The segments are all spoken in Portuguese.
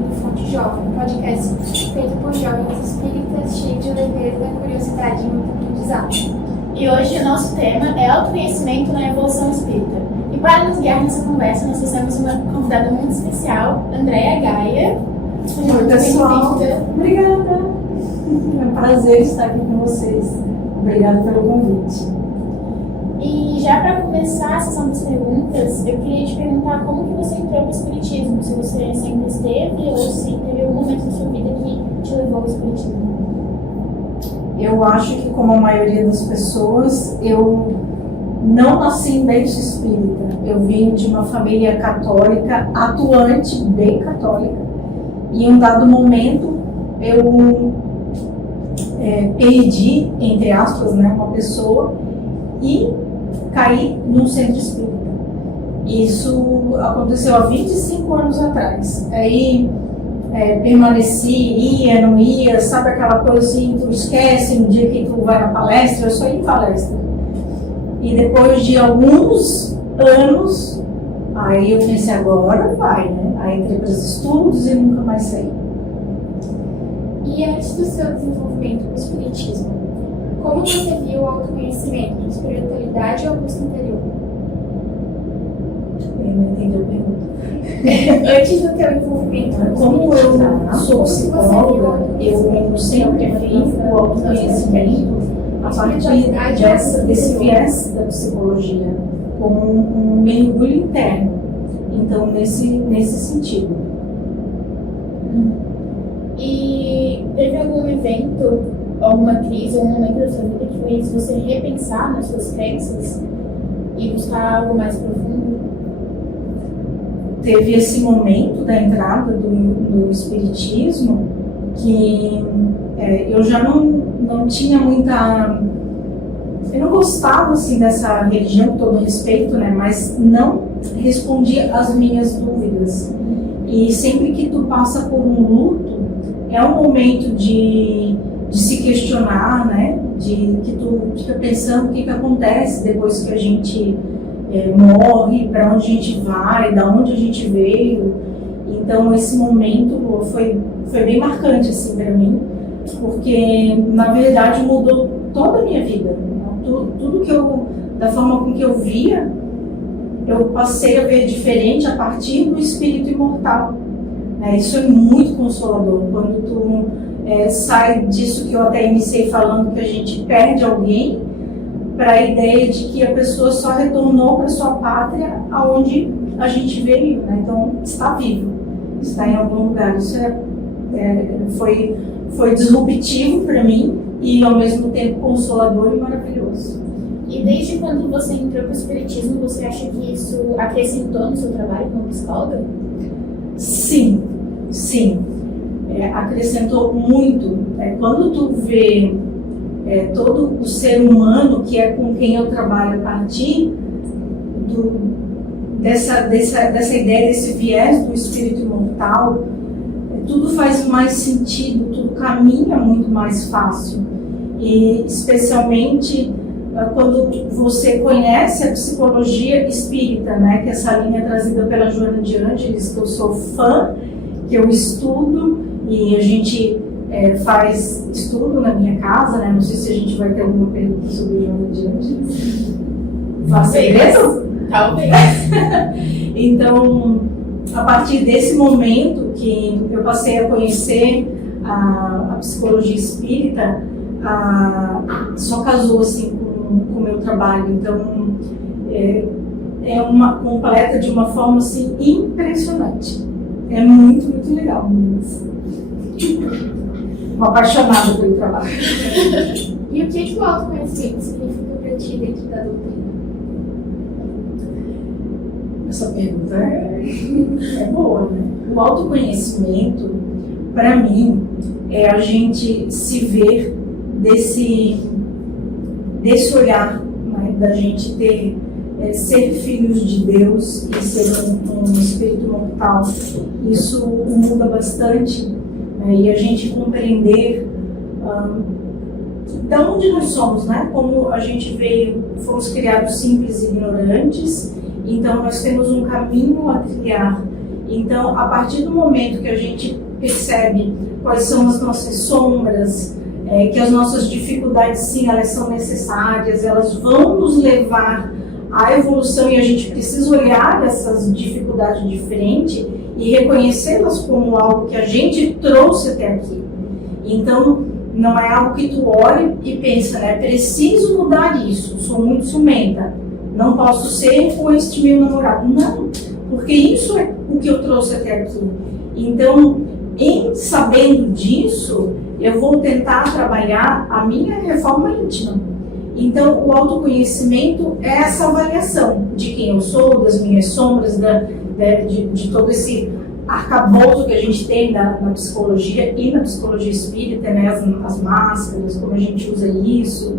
ouvindo Fonte Jovem, um podcast feito por jovens espíritas cheios de leveza, curiosidade e muito aprendizado. E hoje o nosso tema é autoconhecimento na evolução espírita. E para nos guiar nessa conversa, nós temos uma convidada muito especial, Andréa Gaia. Oi, pessoal. Obrigada. É um prazer estar aqui com vocês. Obrigada pelo convite. E já para começar a sessão das perguntas, eu queria te perguntar como que você entrou para o Espiritismo. Se você sempre esteve ou se teve algum momento da sua vida que te levou ao Espiritismo. Eu acho que, como a maioria das pessoas, eu não nasci em berço espírita. Eu vim de uma família católica, atuante, bem católica. E em um dado momento, eu perdi, entre aspas, né, uma pessoa e caí num centro espírita. Isso aconteceu há 25 anos atrás. Aí permaneci, ia, não ia, sabe aquela coisa assim, tu esquece no dia que tu vai na palestra, eu só ia em palestra. E depois de alguns anos, aí eu pensei, agora vai, né? Aí entrei para os estudos e nunca mais saí. E antes do seu desenvolvimento no Espiritismo, como você viu o autoconhecimento, espiritualidade ou busca interior? Eu não entendi a pergunta. Antes do teu envolvimento no Como Espiritismo, eu sou psicóloga, eu sempre vi o autoconhecimento a partir desse viés da psicologia, como um mergulho interno. Então, nesse sentido. E teve algum evento, alguma crise, algum momento da sua vida que fez você repensar nas suas crenças e buscar algo mais profundo? Teve esse momento da entrada do Espiritismo que eu já não tinha muita... Eu não gostava assim, dessa religião, com todo respeito, né? Mas não respondia às minhas dúvidas. E sempre que tu passa por um luto, é um momento de se questionar, né? De que tu fica pensando o que acontece depois que a gente morre, para onde a gente vai, da onde a gente veio. Então esse momento foi bem marcante assim para mim, porque na verdade mudou toda a minha vida. Tudo que da forma com que eu via, eu passei a ver diferente a partir do espírito imortal. Isso é muito consolador, quando tu sai disso que eu até iniciei falando, que a gente perde alguém, para a ideia de que a pessoa só retornou para sua pátria aonde a gente veio, né? Então está vivo, está em algum lugar. Isso foi disruptivo para mim e ao mesmo tempo consolador e maravilhoso. E desde quando você entrou para o Espiritismo, você acha que isso acrescentou no seu trabalho como psicóloga? Sim. Acrescentou muito. Quando tu vê todo o ser humano, que é com quem eu trabalho, a partir dessa ideia, desse viés do espírito imortal, tudo faz mais sentido, tudo caminha muito mais fácil. E especialmente quando você conhece a psicologia espírita, né, que é essa linha trazida pela Joana de Ângeles, que eu sou fã, que eu estudo, e a gente faz estudo na minha casa, né? Não sei se a gente vai ter alguma pergunta sobre Joana de Ângeles. Talvez. Então, a partir desse momento que eu passei a conhecer a psicologia espírita, só casou assim com o meu trabalho. Então, uma completa de uma forma assim impressionante. É muito, muito legal. Uma apaixonada pelo trabalho. E o que o autoconhecimento significa para ti dentro da doutrina? Essa pergunta é boa, né? O autoconhecimento, para mim, é a gente se ver desse olhar, né? Da gente ser filhos de Deus e ser um espírito mortal. Isso muda bastante, né? E a gente compreender de onde nós somos, né? Como a gente veio, fomos criados simples e ignorantes, então nós temos um caminho a trilhar Então, a partir do momento que a gente percebe quais são as nossas sombras, que as nossas dificuldades, sim, elas são necessárias, elas vão nos levar à evolução e a gente precisa olhar essas dificuldades de frente e reconhecê-las como algo que a gente trouxe até aqui. Então, não é algo que tu olhe e pensa, né, preciso mudar isso, sou muito ciumenta, não posso ser com este meu namorado. Não, porque isso é o que eu trouxe até aqui. Então, em sabendo disso, eu vou tentar trabalhar a minha reforma íntima. Então, o autoconhecimento é essa avaliação de quem eu sou, das minhas sombras, de todo esse arcabouço que a gente tem na psicologia e na psicologia espírita, né, as máscaras, como a gente usa isso,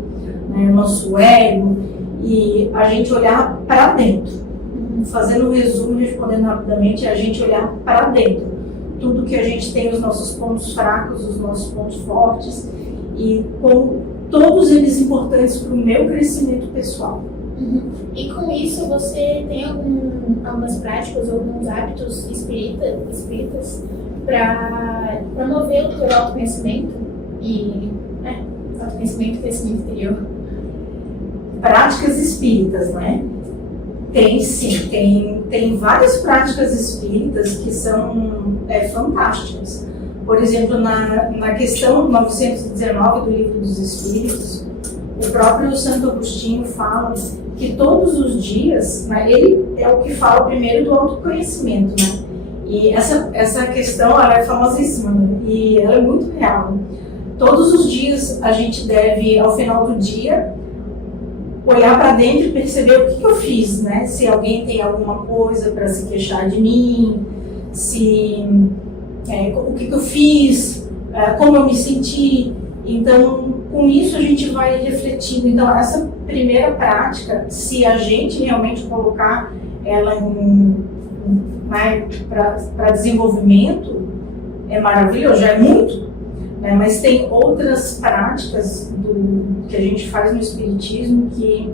né, o nosso ego, e a gente olhar para dentro. Fazendo um resumo, respondendo rapidamente, é a gente olhar para dentro. Tudo que a gente tem, os nossos pontos fracos, os nossos pontos fortes, e como todos eles importantes para o meu crescimento pessoal. E com isso, você tem algumas práticas ou alguns hábitos espíritas para promover o teu autoconhecimento e autoconhecimento e crescimento interior? Práticas espíritas, né? Tem sim, tem várias práticas espíritas que são fantásticas. Por exemplo, na questão 919 do Livro dos Espíritos, o próprio Santo Agostinho fala que todos os dias, né, ele é o que fala primeiro do autoconhecimento, né? E essa questão ela é famosíssima, né? E ela é muito real. Todos os dias a gente deve, ao final do dia, olhar para dentro e perceber o que eu fiz, né? Se alguém tem alguma coisa para se queixar de mim, o que eu fiz, como eu me senti. Então, com isso a gente vai refletindo. Então, essa primeira prática, se a gente realmente colocar ela para desenvolvimento, é maravilhoso, já é muito, né? Mas tem outras práticas que a gente faz no Espiritismo que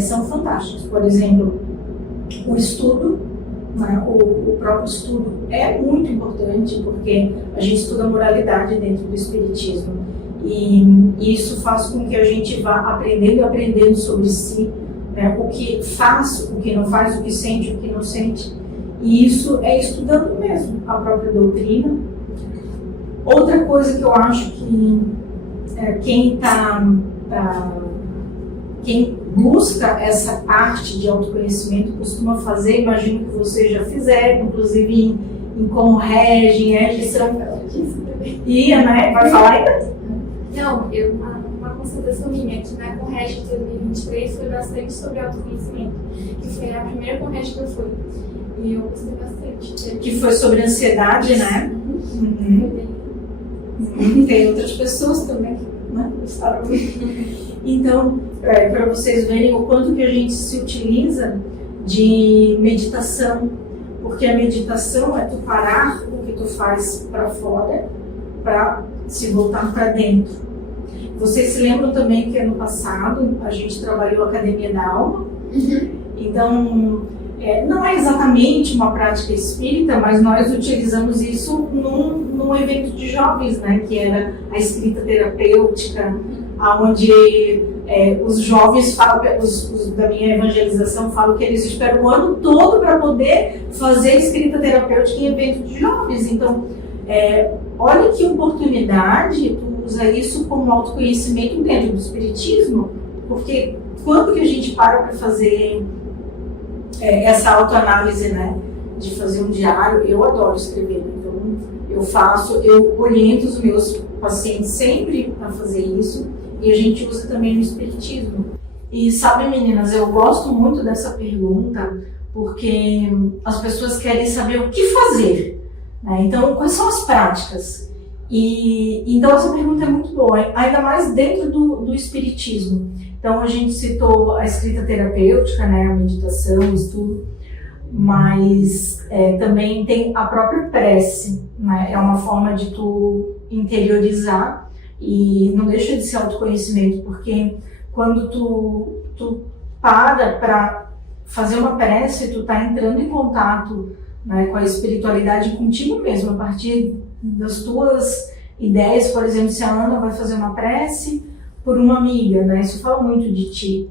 são fantásticas. Por exemplo, o estudo, né? O próprio estudo é muito importante porque a gente estuda moralidade dentro do Espiritismo. E isso faz com que a gente vá aprendendo sobre si, né? O que faz, o que não faz, o que sente, o que não sente. E isso é estudando mesmo a própria doutrina. Outra coisa que eu acho que quem busca essa arte de autoconhecimento costuma fazer, imagino que vocês já fizeram, inclusive em como regem, são... né? Vai falar ainda? Não, uma constatação minha que na Conreg de 2023 foi bastante sobre autoconhecimento, que foi a primeira Conreg que eu fui. E eu gostei bastante. Que foi sobre ansiedade, né? Tem outras pessoas também que, né, gostaram muito. Então, para vocês verem o quanto que a gente se utiliza de meditação, porque a meditação é tu parar o que tu faz para fora para se voltar para dentro. Vocês se lembram também que ano passado a gente trabalhou a Academia da Alma? Então, não é exatamente uma prática espírita, mas nós utilizamos isso num evento de jovens, né, que era a escrita terapêutica, onde os jovens falam, os da minha evangelização falam que eles esperam o ano todo para poder fazer escrita terapêutica em evento de jovens. Então, olha que oportunidade, tu usa isso como autoconhecimento dentro do Espiritismo, porque quando que a gente para fazer essa autoanálise, né, de fazer um diário? Eu adoro escrever, então eu oriento os meus pacientes sempre a fazer isso, e a gente usa também no Espiritismo. E sabe, meninas, eu gosto muito dessa pergunta, porque as pessoas querem saber o que fazer, né? Então, quais são as práticas? Então essa pergunta é muito boa, ainda mais dentro do Espiritismo. Então a gente citou a escrita terapêutica, né, a meditação, o estudo, mas também tem a própria prece, né? É uma forma de tu interiorizar e não deixa de ser autoconhecimento, porque quando tu para fazer uma prece, tu tá entrando em contato, né, com a espiritualidade contigo mesmo, a partir das tuas ideias. Por exemplo, se a Ana vai fazer uma prece por uma amiga, né, isso fala muito de ti.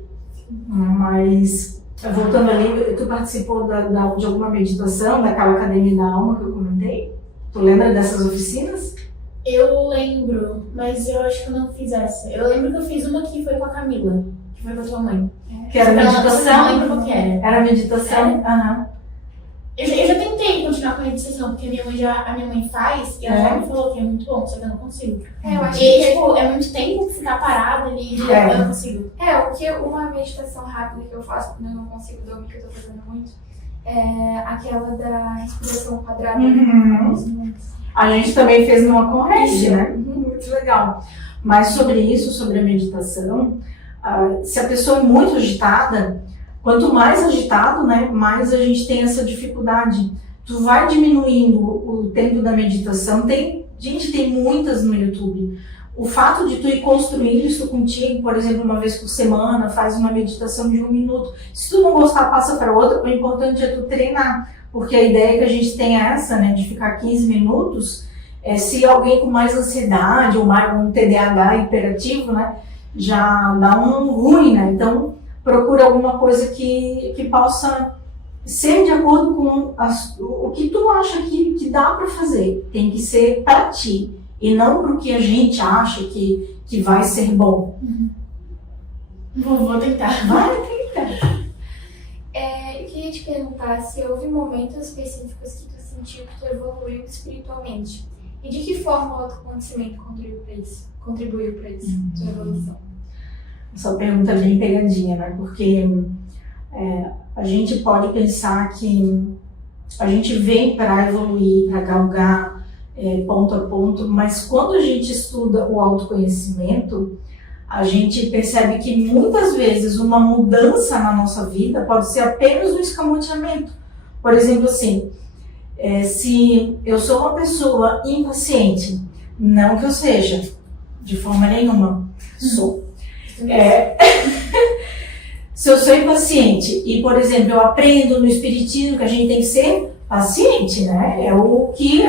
Mas, voltando ali, tu participou de alguma meditação, daquela Academia da Alma que eu comentei? Tu lembra dessas oficinas? Eu lembro, mas eu acho que eu não fiz essa. Eu lembro que eu fiz uma que foi com a Camila, que foi com a tua mãe. Que era meditação? Eu não lembro qual que era. Era meditação? Aham. Eu já tentei continuar com a meditação, porque a minha mãe faz, e ela já me falou que é muito bom, só que eu não consigo. Eu acho E, que tipo, é muito tempo ficar parada ali, eu não consigo. o que uma meditação rápida que eu faço quando eu não consigo dormir, que eu tô fazendo muito, é aquela da respiração quadrada. A gente também fez numa corrente, né? Muito legal. Mas sobre isso, sobre a meditação, se a pessoa é muito agitada, quanto mais agitado, né, mais a gente tem essa dificuldade. Tu vai diminuindo o tempo da meditação. Gente, tem muitas no YouTube. O fato de tu ir construindo isso contigo, por exemplo, uma vez por semana, faz uma meditação de 1 minuto. Se tu não gostar, passa para outra. O importante é tu treinar, porque a ideia que a gente tem é essa, né, de ficar 15 minutos. Se alguém com mais ansiedade ou mais um TDAH hiperativo, né, já dá um ruim, né? Então, procura alguma coisa que possa ser de acordo com o que tu acha que dá para fazer. Tem que ser para ti e não para o que a gente acha que vai ser bom. Vou tentar. Vai tentar. Eu queria te perguntar se houve momentos específicos que tu sentiu que tu evoluiu espiritualmente. E de que forma o autoconhecimento contribuiu para isso, tua evolução? Essa pergunta é bem pegadinha, né? Porque a gente pode pensar que a gente vem para evoluir, para galgar ponto a ponto, mas quando a gente estuda o autoconhecimento, a gente percebe que muitas vezes uma mudança na nossa vida pode ser apenas um escamoteamento. Por exemplo, assim, se eu sou uma pessoa impaciente, não que eu seja, de forma nenhuma, sou. Se eu sou impaciente e, por exemplo, eu aprendo no Espiritismo que a gente tem que ser paciente, né? É o que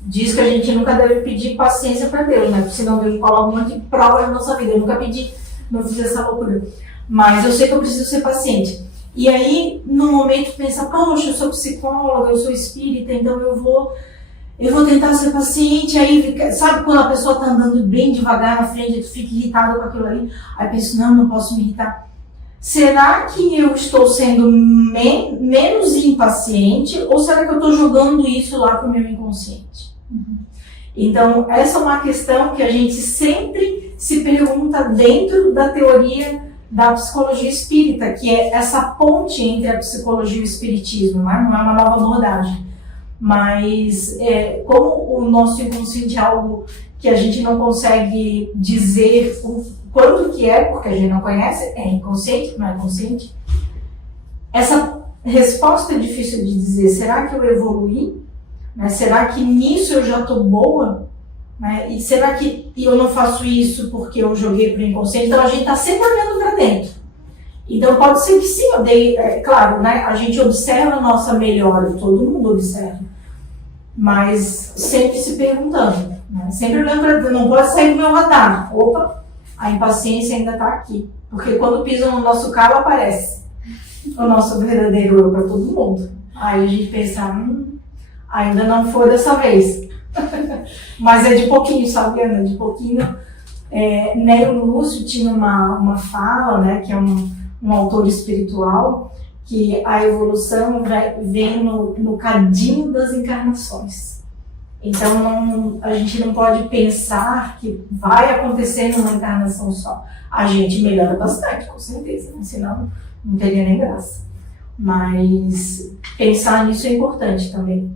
diz que a gente nunca deve pedir paciência para Deus, né? Porque senão Deus coloca um monte de prova na nossa vida. Eu nunca pedi, não fiz essa loucura. Mas eu sei que eu preciso ser paciente. E aí, no momento, pensa, poxa, eu sou psicóloga, eu sou espírita, então eu vou tentar ser paciente. Aí, sabe quando a pessoa está andando bem devagar na frente e tu fica irritado com aquilo ali? Aí penso, não posso me irritar. Será que eu estou sendo menos impaciente ou será que eu estou jogando isso lá para o meu inconsciente? Então, essa é uma questão que a gente sempre se pergunta dentro da teoria da psicologia espírita, que é essa ponte entre a psicologia e o espiritismo, não é uma nova abordagem. Mas como o nosso inconsciente é algo que a gente não consegue dizer o quanto que é, porque a gente não conhece, é inconsciente, não é consciente, essa resposta é difícil de dizer. Será que eu evoluí? Né? Será que nisso eu já estou boa? Né? E será que eu não faço isso porque eu joguei para o inconsciente? Então a gente está sempre olhando para dentro. Então pode ser que sim, claro, né? A gente observa a nossa melhora, todo mundo observa, mas sempre se perguntando, né? Sempre olhando para dentro, não pode sair do meu radar. Opa, a impaciência ainda está aqui, porque quando pisam no nosso carro aparece o nosso verdadeiro eu para todo mundo. Aí a gente pensa, ainda não foi dessa vez. Mas é de pouquinho, sabe, Ana? De pouquinho. Neo Lúcio tinha uma fala, né, que é um autor espiritual, que a evolução vem no cadinho das encarnações. Então a gente não pode pensar que vai acontecer numa encarnação só. A gente melhora bastante, com certeza, né? Senão não teria nem graça. Mas pensar nisso é importante também.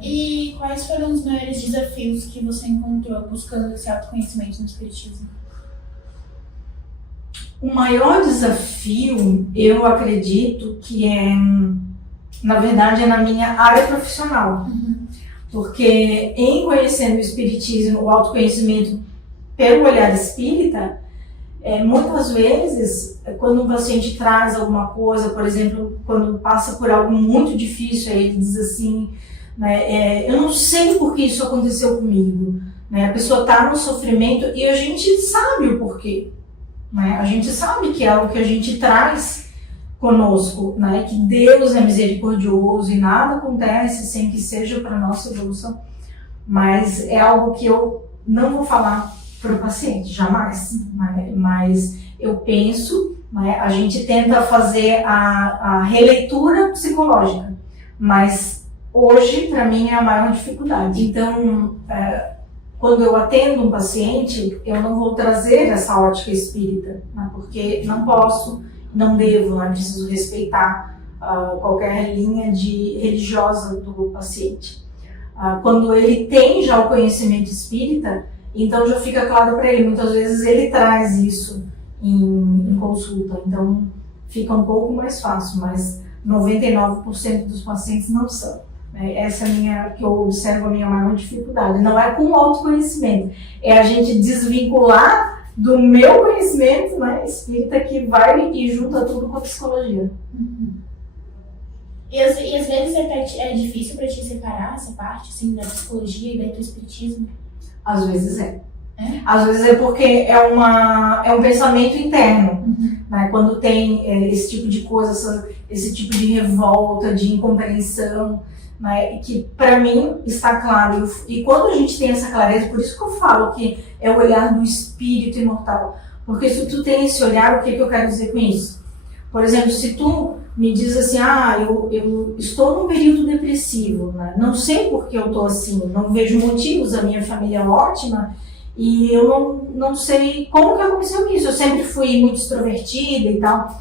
E quais foram os maiores desafios que você encontrou buscando esse autoconhecimento no Espiritismo? O maior desafio, eu acredito que na verdade, é na minha área profissional. Porque em conhecendo o Espiritismo, o autoconhecimento pelo olhar espírita, Muitas vezes, quando um paciente traz alguma coisa, por exemplo, quando passa por algo muito difícil, aí ele diz assim, né, eu não sei por que isso aconteceu comigo. Né? A pessoa está no sofrimento e a gente sabe o porquê. Né? A gente sabe que é algo que a gente traz conosco, né? Que Deus é misericordioso e nada acontece sem que seja para nossa evolução. Mas é algo que eu não vou falar para o paciente, jamais. Né? Mas eu penso, né? A gente tenta fazer a releitura psicológica, mas hoje, para mim, é a maior dificuldade. Então, quando eu atendo um paciente, eu não vou trazer essa ótica espírita, né? Porque não posso, não devo, né? Preciso respeitar qualquer linha religiosa do paciente. Quando ele tem já o conhecimento espírita, então já fica claro para ele, muitas vezes ele traz isso em consulta, então fica um pouco mais fácil, mas 99% dos pacientes não são. Essa é que eu observo a minha maior dificuldade. Não é com o autoconhecimento, é a gente desvincular do meu conhecimento, né, espírita, que vai e junta tudo com a psicologia. E às vezes é difícil para ti separar essa parte assim, da psicologia e do espiritismo? Às vezes é. Às vezes é porque é um pensamento interno, né? Quando tem esse tipo de coisa, esse tipo de revolta, de incompreensão, né? Que para mim está claro. E quando a gente tem essa clareza, por isso que eu falo que é o olhar do espírito imortal. Porque se tu tem esse olhar, o que eu quero dizer com isso? Por exemplo, se tu me diz assim, eu estou num período depressivo, né? Não sei por que eu estou assim, não vejo motivos, a minha família é ótima, e eu não sei como que aconteceu isso. Eu sempre fui muito extrovertida e tal.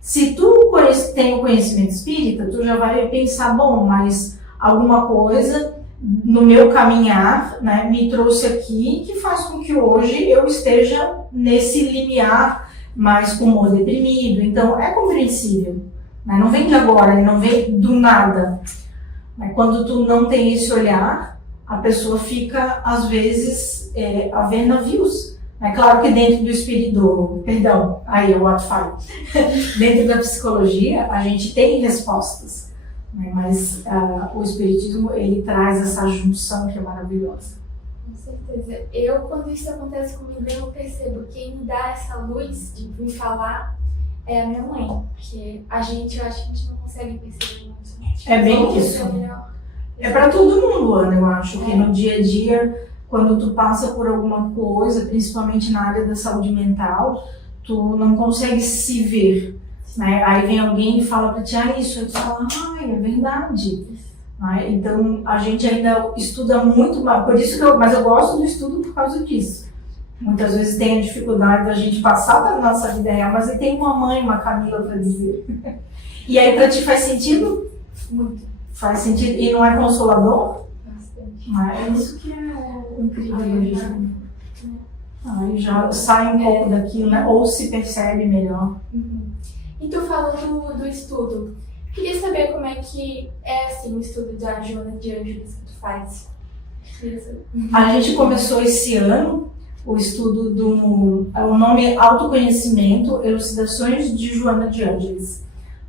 Se tu tem o conhecimento espírita, tu já vai pensar, bom, mas alguma coisa no meu caminhar, né, me trouxe aqui que faz com que hoje eu esteja nesse limiar mais com humor deprimido. Então é compreensível. Né? Não vem de agora, não vem do nada. Quando tu não tem esse olhar, a pessoa fica, às vezes, a ver navios. É claro que dentro do espírito, aí eu falo, dentro da psicologia, a gente tem respostas. Né? Mas o espiritismo, ele traz essa junção que é maravilhosa. Com certeza. Quando isso acontece comigo, eu percebo que quem me dá essa luz de me falar é a minha mãe, porque eu acho que a gente não consegue perceber muito. É bem isso. É para todo mundo, Ana, eu acho que no dia a dia, quando tu passa por alguma coisa, principalmente na área da saúde mental, tu não consegue se ver, né? Aí vem alguém e fala para ti, isso, aí tu fala, é verdade. Então a gente ainda estuda muito, por isso que mas eu gosto do estudo por causa disso. Muitas vezes tem a dificuldade da gente passar da nossa vida real, mas tem uma mãe, uma Camila para dizer. E aí para ti faz sentido? Muito. Faz sentido? E não é consolador? Bastante. É isso que é incrível. Aí já sai um pouco daquilo, né? Ou se percebe melhor. E tu falou do estudo. Queria saber como é que é assim, o estudo da Joana de Ângeles que tu faz. A gente começou esse ano o estudo o nome é Autoconhecimento, Elucidações de Joana de Ângeles.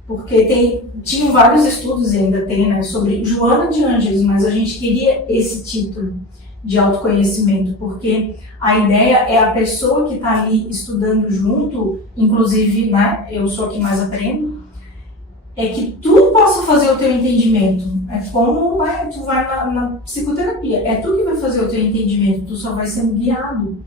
Porque tinham vários estudos, e ainda tem, né, sobre Joana de Ângeles, mas a gente queria esse título de autoconhecimento, porque a ideia é a pessoa que está ali estudando junto, inclusive, né, eu sou a que mais aprendo, é que tu possa fazer o teu entendimento. É como tu vai na psicoterapia, é tu que vai fazer o teu entendimento, tu só vai sendo guiado.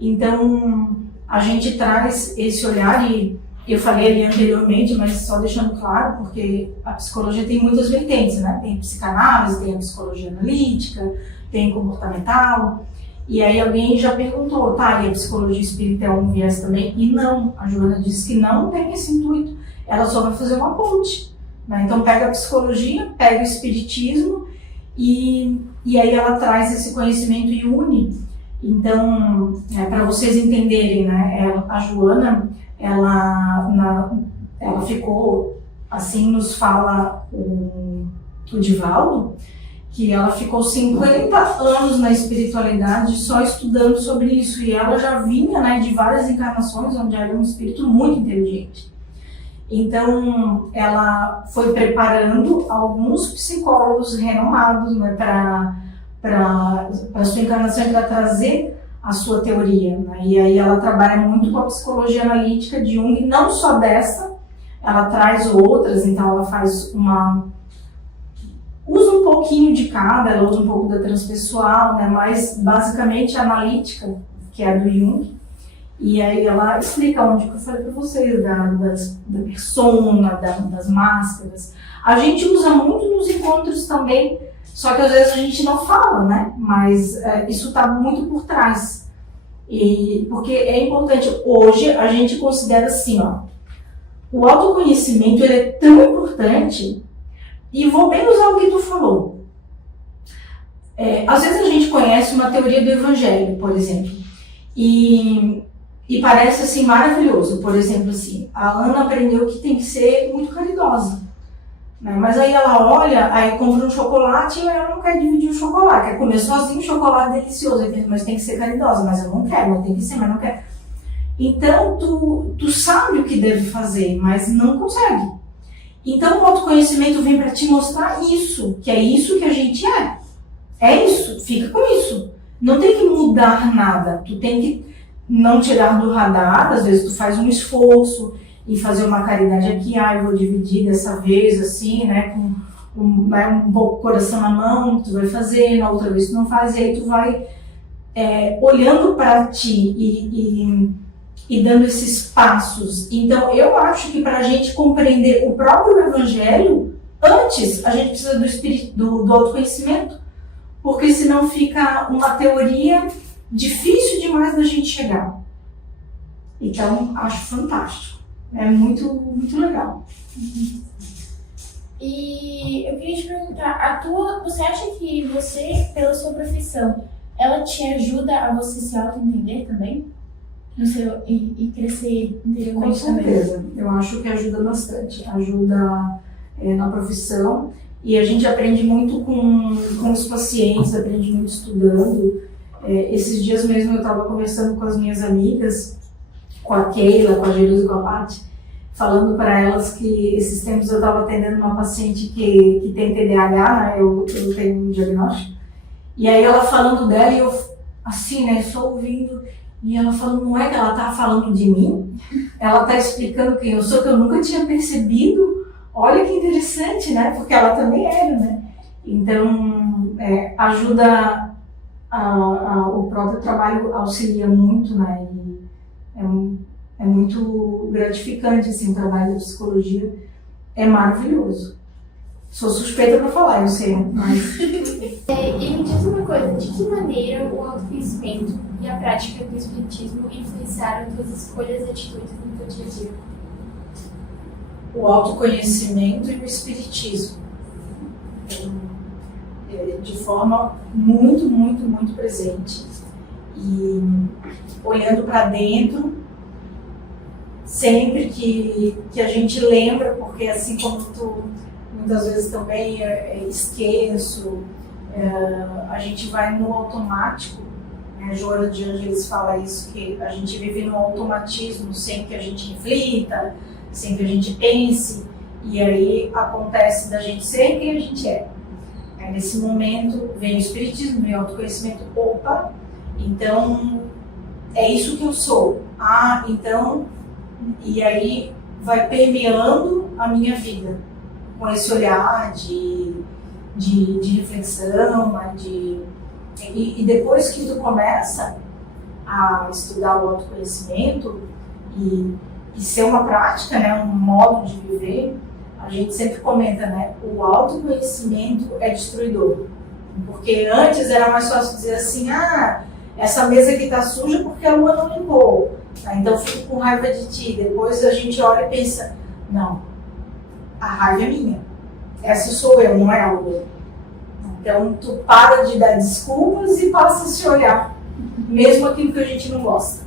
Então, a gente traz esse olhar, e eu falei ali anteriormente, mas só deixando claro, porque a psicologia tem muitas vertentes, né? Tem psicanálise, tem a psicologia analítica, tem comportamental, e aí alguém já perguntou, e a psicologia espírita é um viés também? E não, a Joana disse que não tem esse intuito, ela só vai fazer uma ponte. Né? Então pega a psicologia, pega o espiritismo, e aí ela traz esse conhecimento e une. Então, para vocês entenderem, né, a Joana, ela ficou, assim nos fala o Divaldo, que ela ficou 50 anos na espiritualidade só estudando sobre isso, e ela já vinha, né, de várias encarnações onde era um espírito muito inteligente. Então ela foi preparando alguns psicólogos renomados, né, para a sua encarnação, para trazer a sua teoria, né? E aí ela trabalha muito com a psicologia analítica de Jung, não só dessa, ela traz outras, então ela faz usa um pouquinho de cada, ela usa um pouco da transpessoal, né? Mas basicamente a analítica, que é a do Jung, e aí ela explica onde que eu falei para vocês, da persona, das máscaras. A gente usa muito nos encontros também, só que às vezes a gente não fala, né? Mas isso está muito por trás. E, porque é importante, hoje a gente considera assim, ó, o autoconhecimento ele é tão importante, e vou bem usar o que tu falou. Às vezes a gente conhece uma teoria do evangelho, por exemplo, e parece assim maravilhoso. Por exemplo, assim, a Ana aprendeu que tem que ser muito caridosa. Mas aí ela olha, aí compra um chocolate e ela não quer dividir o chocolate, quer comer sozinho, chocolate delicioso, mas tem que ser caridosa, mas eu não quero, mas tem que ser, mas não quero. Então tu sabe o que deve fazer, mas não consegue. Então o autoconhecimento vem para te mostrar isso, que é isso que a gente é. É isso, fica com isso. Não tem que mudar nada, tu tem que não tirar do radar, às vezes tu faz um esforço, e fazer uma caridade aqui, eu vou dividir dessa vez, assim, né, com um pouco o coração na mão, tu vai fazer, na outra vez tu não faz, e aí tu vai olhando para ti e dando esses passos. Então, eu acho que para a gente compreender o próprio Evangelho, antes a gente precisa do autoconhecimento, porque senão fica uma teoria difícil demais da gente chegar. Então, acho fantástico. É muito, muito legal. E eu queria te perguntar, você acha que você, pela sua profissão, ela te ajuda a você se auto-entender também? E crescer interiormente também? Com certeza. Eu acho que ajuda bastante. Ajuda na profissão. E a gente aprende muito com os pacientes, aprende muito estudando. Esses dias mesmo eu estava conversando com as minhas amigas, com a Keila, com a Jerusa e com a Paty, falando para elas que esses tempos eu estava atendendo uma paciente que tem TDAH, né? Eu tenho um diagnóstico. E aí ela falando dela e eu, assim, né, só ouvindo, e ela falando, não é que ela tá falando de mim? Ela tá explicando quem eu sou, que eu nunca tinha percebido. Olha que interessante, né? Porque ela também era, né? Então, ajuda, o próprio trabalho auxilia muito, né? E é muito gratificante, assim, o trabalho da psicologia. É maravilhoso. Sou suspeita para falar, eu sei, mas... E me diz uma coisa, de que maneira o autoconhecimento e a prática do espiritismo influenciaram suas escolhas e atitudes no teu dia a dia? O autoconhecimento e o espiritismo. De forma muito, muito, muito presente. E olhando para dentro, sempre que a gente lembra, porque assim como tu muitas vezes também esqueço, a gente vai no automático, né? Joana de Ângeles fala isso, que a gente vive no automatismo sem que a gente reflita, sem que a gente pense, e aí acontece da gente ser quem a gente é. Aí, nesse momento vem o espiritismo, vem o autoconhecimento, opa, então é isso que eu sou. Então, e aí vai permeando a minha vida com esse olhar de reflexão, né? E depois que tu começa a estudar o autoconhecimento e ser uma prática, né? Um modo de viver, a gente sempre comenta, né? O autoconhecimento é destruidor. Porque antes era mais fácil dizer assim, essa mesa aqui tá suja porque a lua não limpou. Então eu fico com raiva de ti. Depois a gente olha e pensa, não, a raiva é minha. Essa sou eu, não é a lua. Então tu para de dar desculpas e passa a se olhar. Mesmo aquilo que a gente não gosta.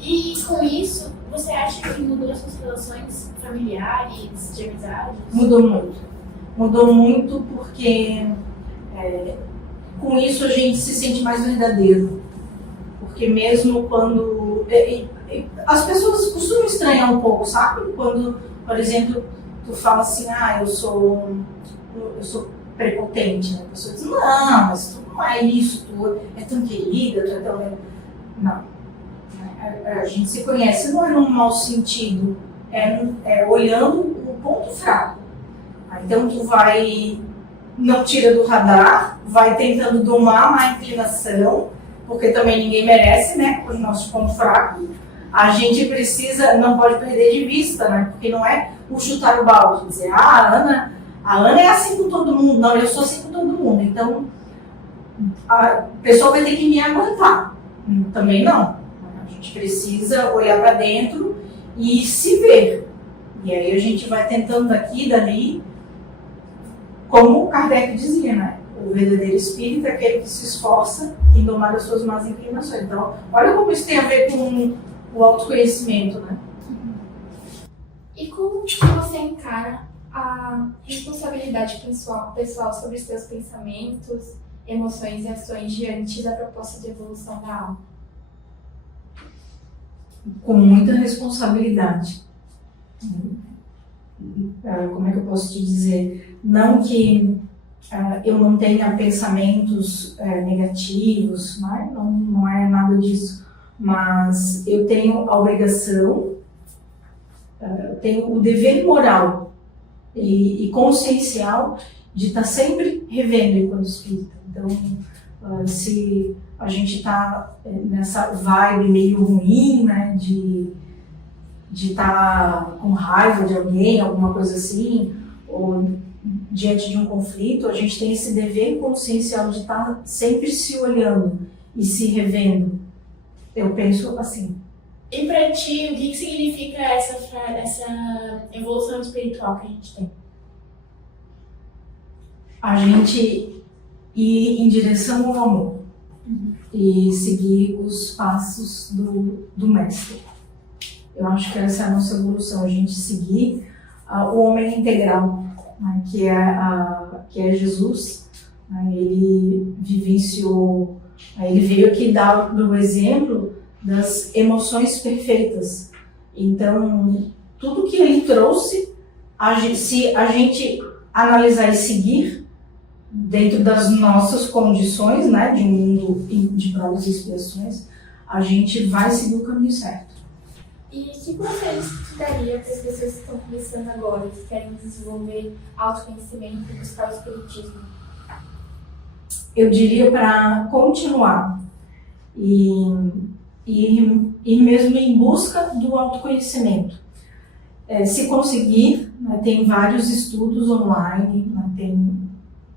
E com isso, você acha que mudou as suas relações familiares, de amizades? Mudou muito. Mudou muito porque com isso a gente se sente mais verdadeiro. Porque mesmo quando... as pessoas costumam estranhar um pouco, sabe? Quando, por exemplo, tu fala assim, eu sou prepotente, né? A pessoa diz, não, mas tu não é isso, tu é tão querida, tu é tão... Não. A gente se conhece, não é num mau sentido, é olhando o ponto fraco. Então tu não tira do radar, vai tentando domar uma inclinação, porque também ninguém merece, né, o nosso ponto fraco. A gente não pode perder de vista, né, porque não é o chutar o balde, dizer, a Ana é assim com todo mundo, não, eu sou assim com todo mundo, então a pessoa vai ter que me aguentar. Também não. A gente precisa olhar para dentro e se ver. E aí a gente vai tentando daqui e dali, como Kardec dizia, né? O verdadeiro espírito é aquele que se esforça em domar as suas más inclinações. Então, olha como isso tem a ver com o autoconhecimento, né? E como que você encara a responsabilidade pessoal sobre os seus pensamentos, emoções e ações diante da proposta de evolução da alma? Com muita responsabilidade. Como é que eu posso te dizer? Não que eu não tenha pensamentos negativos, não é nada disso, mas eu tenho a obrigação, eu tenho o dever moral e consciencial de estar sempre revendo enquanto espírita. Então, se a gente está nessa vibe meio ruim, né, de estar com raiva de alguém, alguma coisa assim, ou diante de um conflito, a gente tem esse dever consciencial de estar sempre se olhando e se revendo. Eu penso assim. E para ti, o que significa essa evolução espiritual que a gente tem? A gente ir em direção ao amor e seguir os passos do Mestre. Eu acho que essa é a nossa evolução, a gente seguir o homem integral, né, que é Jesus. Né, ele vivenciou, ele veio aqui dar o exemplo das emoções perfeitas. Então, tudo que ele trouxe, se a gente analisar e seguir dentro das nossas condições, né, de um mundo de provas e expiações, a gente vai seguir o caminho certo. E que conselhos tu daria para as pessoas que estão começando agora, que querem desenvolver autoconhecimento e buscar o espiritismo? Eu diria para continuar e mesmo em busca do autoconhecimento. Se conseguir, né, tem vários estudos online, né, tem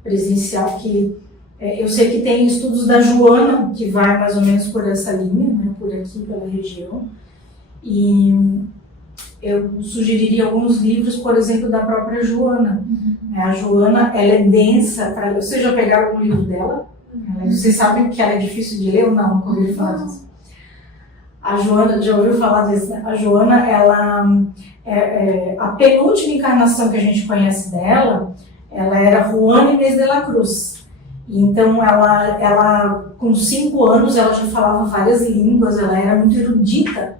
presencial que... eu sei que tem estudos da Joana, que vai mais ou menos por essa linha, né, por aqui, pela região. E eu sugeriria alguns livros, por exemplo, da própria Joana. A Joana, ela é densa. Vocês já pegaram algum livro dela? Vocês sabem que ela é difícil de ler ou não? Nunca ouviram falar disso? A Joana, já ouviu falar disso, né? A Joana, ela a penúltima encarnação que a gente conhece dela, ela era Juana Inês de la Cruz. Então, ela com 5 anos, ela já falava várias línguas, ela era muito erudita.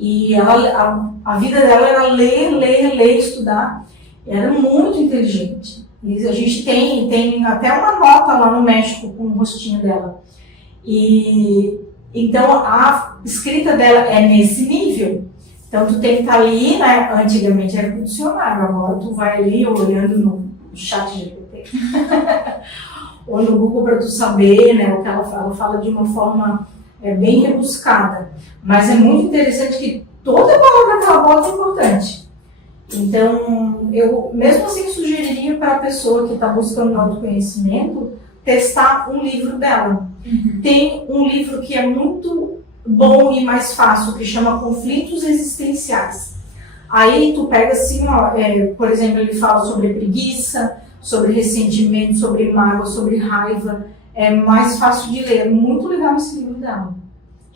E a vida dela era ler, estudar. Era muito inteligente. E a gente tem até uma nota lá no México com o rostinho dela. E então a escrita dela é nesse nível. Então tu tem que estar ali, né? Antigamente era com dicionário, agora tu vai ali olhando no chat GPT ou no Google para tu saber, né, o que ela fala de uma forma bem rebuscada. Mas é muito interessante que toda palavra que ela bota é importante. Então, eu mesmo assim sugeriria para a pessoa que está buscando autoconhecimento testar um livro dela. Tem um livro que é muito bom e mais fácil, que chama Conflitos Existenciais. Aí tu pega assim, por exemplo, ele fala sobre preguiça, sobre ressentimento, sobre mágoa, sobre raiva. É mais fácil de ler. É muito legal esse livro dela.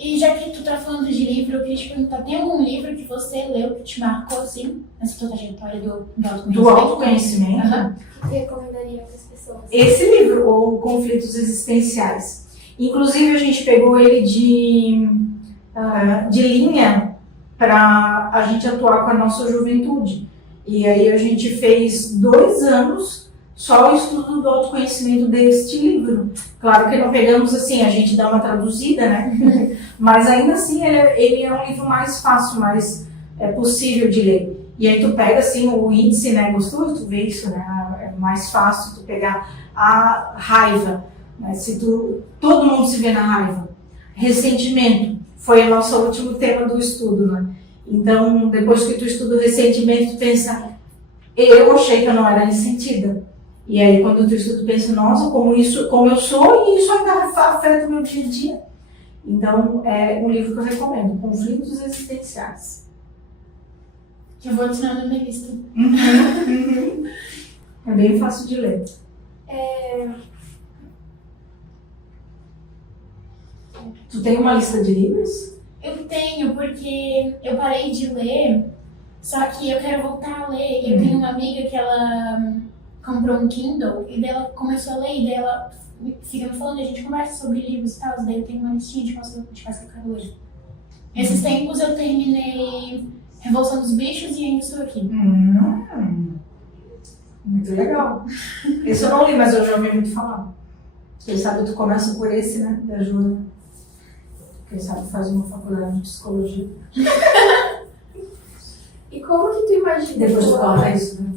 E já que tu tá falando de livro, eu queria te perguntar, tem algum livro que você leu que te marcou, assim, nessa tua trajetória do autoconhecimento? Do autoconhecimento? Aham. O que recomendaria para as pessoas? Esse livro, ou Conflitos Existenciais. Inclusive, a gente pegou ele de linha para a gente atuar com a nossa juventude. E aí a gente fez 2 anos só o estudo do autoconhecimento deste livro. Claro que não pegamos assim, a gente dá uma traduzida, né? Mas ainda assim ele é um livro mais fácil, mais possível de ler. E aí tu pega assim o índice, né? Gostou? Tu vê isso, né? É mais fácil tu pegar a raiva, né? Se todo mundo se vê na raiva. Ressentimento foi o nosso último tema do estudo, né? Então, depois que tu estuda o ressentimento, tu pensa, eu achei que eu não era ressentida. E aí, quando tu estuda, tu pensa, nossa, como eu sou, e isso ainda afeta o meu dia a dia. Então, é um livro que eu recomendo, Conflitos Existenciais. Eu vou adicionar na minha lista. É bem fácil de ler. Tu tem uma lista de livros? Eu tenho, porque eu parei de ler, só que eu quero voltar a ler. E eu tenho uma amiga que ela comprou um Kindle e daí ela começou a ler e daí ela fica me falando, a gente conversa sobre livros e tal, daí eu tenho uma listinha de quais que eu quero ler. Esses tempos eu terminei Revolução dos Bichos e ainda estou aqui. Muito legal. Esse eu não li, mas eu já ouvi muito falar. Quem sabe tu começa por esse, né, da Júlia. Quem sabe faz uma faculdade de psicologia. E como que tu imagina? Depois tu corta isso, né?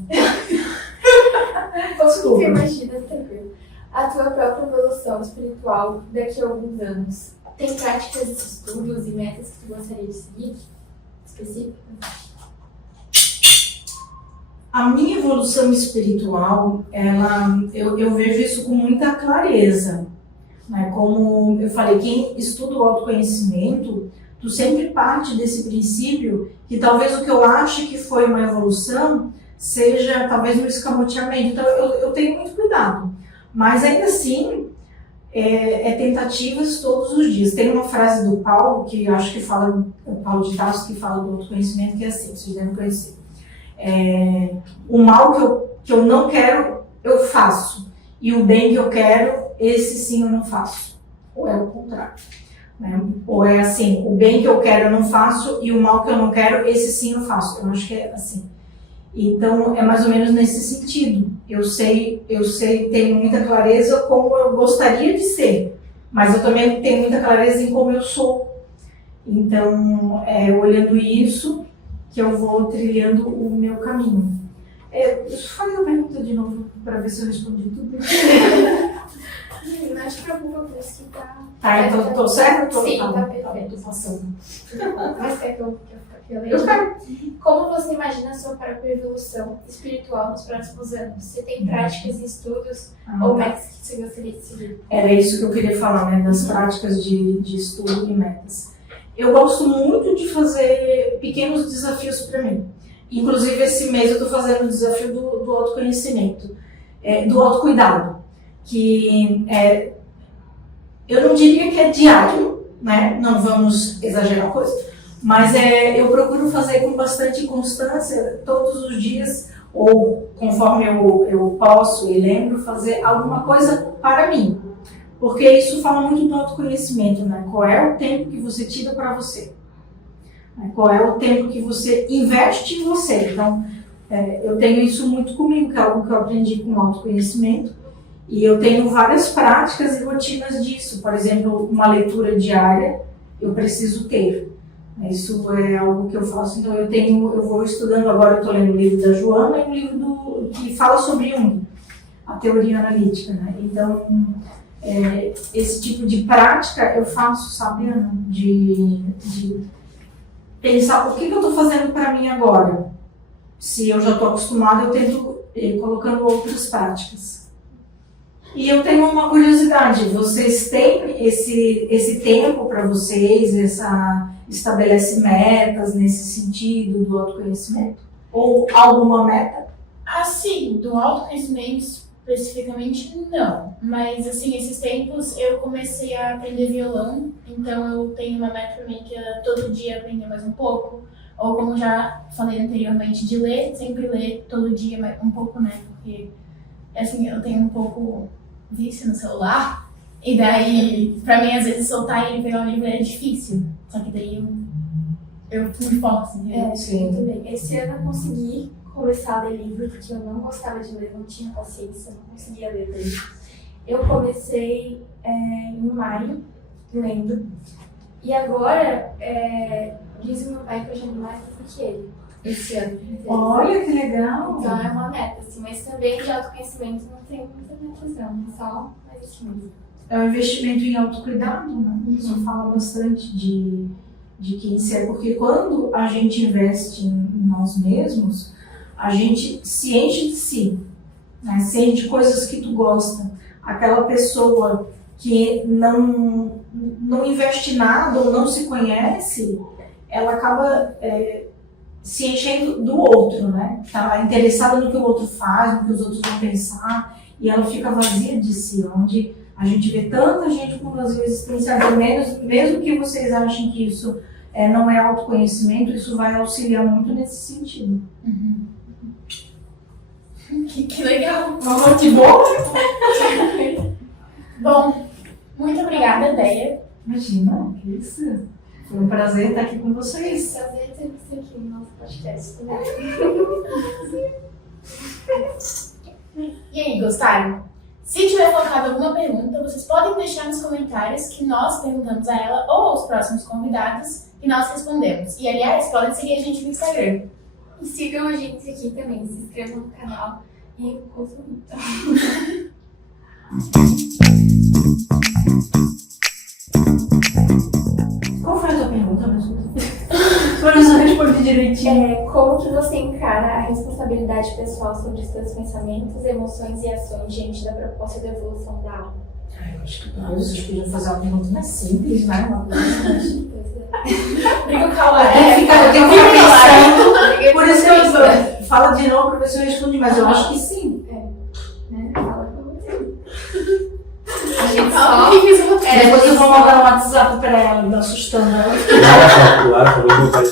Como que tu imagina, tranquilo, a tua própria evolução espiritual daqui a alguns anos? Tem práticas, estudos e metas que tu gostaria de seguir? Específicas? A minha evolução espiritual, eu vejo isso com muita clareza. Né? Como eu falei, quem estuda o autoconhecimento, tu sempre parte desse princípio que talvez o que eu ache que foi uma evolução seja talvez um escamoteamento. Então eu tenho muito cuidado. Mas ainda assim, é tentativas todos os dias. Tem uma frase do Paulo, que acho que fala, o Paulo de Tarso, que fala do autoconhecimento, que é assim, vocês devem conhecer. O mal que eu não quero, eu faço. E o bem que eu quero, esse sim eu não faço. Ou é o contrário. Né? Ou é assim, o bem que eu quero eu não faço e o mal que eu não quero, esse sim eu faço. Eu acho que é assim. Então, é mais ou menos nesse sentido. Eu sei, tenho muita clareza como eu gostaria de ser, mas eu também tenho muita clareza em como eu sou. Então, olhando isso, que eu vou trilhando o meu caminho. Deixa eu fazer a pergunta de novo, para ver se eu respondi tudo. Não te preocupa com isso que tá... Tá, então tô certo? Sim, tá perfeito. Tô passando. Mas quer que eu fique lendo? Eu quero. Como você imagina a sua própria evolução espiritual nos próximos anos? Você tem práticas e estudos ou metas que você gostaria de seguir? Era isso que eu queria falar, né? Das práticas de estudo e metas. Eu gosto muito de fazer pequenos desafios para mim. Inclusive, esse mês eu estou fazendo o desafio do autoconhecimento, do autocuidado, que eu não diria que é diário, né? Não vamos exagerar a coisa, mas eu procuro fazer com bastante constância todos os dias, ou conforme eu posso e lembro, fazer alguma coisa para mim. Porque isso fala muito do autoconhecimento, né? Qual é o tempo que você tira para você? Qual é o tempo que você investe em você? Então, eu tenho isso muito comigo, que é algo que eu aprendi com o autoconhecimento. E eu tenho várias práticas e rotinas disso. Por exemplo, uma leitura diária, eu preciso ter. Isso é algo que eu faço. Então, eu vou estudando agora, eu estou lendo o livro da Joana e um livro que fala sobre Jung, a teoria analítica, né? Então, esse tipo de prática eu faço, sabe, Ana? De pensar o que eu estou fazendo para mim agora. Se eu já estou acostumada, eu tento ir colocando outras práticas. E eu tenho uma curiosidade, vocês têm esse tempo para vocês, estabelece metas nesse sentido do autoconhecimento? Ou alguma meta? Assim, do autoconhecimento Especificamente, não. Mas, assim, esses tempos eu comecei a aprender violão, então eu tenho uma meta pra mim que é todo dia aprender mais um pouco. Ou, como já falei anteriormente, de ler, sempre ler todo dia um pouco, né? Porque, assim, eu tenho um pouco vício no celular, e daí, pra mim, às vezes, soltar ele e pegar um livro é difícil. Só que daí eu me forço, né? Sim. Muito bem. Esse ano eu consegui começar a ler livro, porque eu não gostava de ler, não tinha paciência, não conseguia ler livro. Eu comecei em maio, lendo, e agora diz o meu pai que eu já li mais do que ele, esse ano. Olha que legal! Então é uma meta, assim, mas também de autoconhecimento não tem muita metas não, só mais isso mesmo. É um investimento em autocuidado, né? Isso fala bastante de quem se é, porque quando a gente investe em nós mesmos, a gente se enche de si, né? Se enche de coisas que tu gosta. Aquela pessoa que não investe nada ou não se conhece, ela acaba se enchendo do outro, né? Tá interessada no que o outro faz, no que os outros vão pensar, e ela fica vazia de si, onde a gente vê tanta gente com vazio existencial, mesmo que vocês achem que isso não é autoconhecimento, isso vai auxiliar muito nesse sentido. Uhum. Que legal! Uma noite boa? Bom, muito obrigada, Deia. Imagina, que isso. Foi um prazer estar aqui com vocês. Prazer ter você aqui no nosso podcast também. E aí, gostaram? Se tiver colocado alguma pergunta, vocês podem deixar nos comentários que nós perguntamos a ela ou aos próximos convidados e nós respondemos. E, aliás, podem seguir a gente no Instagram. E sigam a gente aqui também, se inscrevam no canal e ouçam muito. Qual foi a tua pergunta, mesmo? Por isso eu respondi direitinho. Como que você encara a responsabilidade pessoal sobre os seus pensamentos, emoções e ações diante da proposta de evolução da alma? Eu acho que vocês podiam fazer uma pergunta mais simples, né? Uma coisa mais... Fica calado. Eu tenho que ficar pensando. Por isso que eu falo de novo para ver se eu respondi, mas eu acho que sim. Né? Fala pra você. A gente Fala só... o que fiz o roteiro. Depois eu vou mandar um WhatsApp para ela, me assustando ela. Claro, falou meu pai.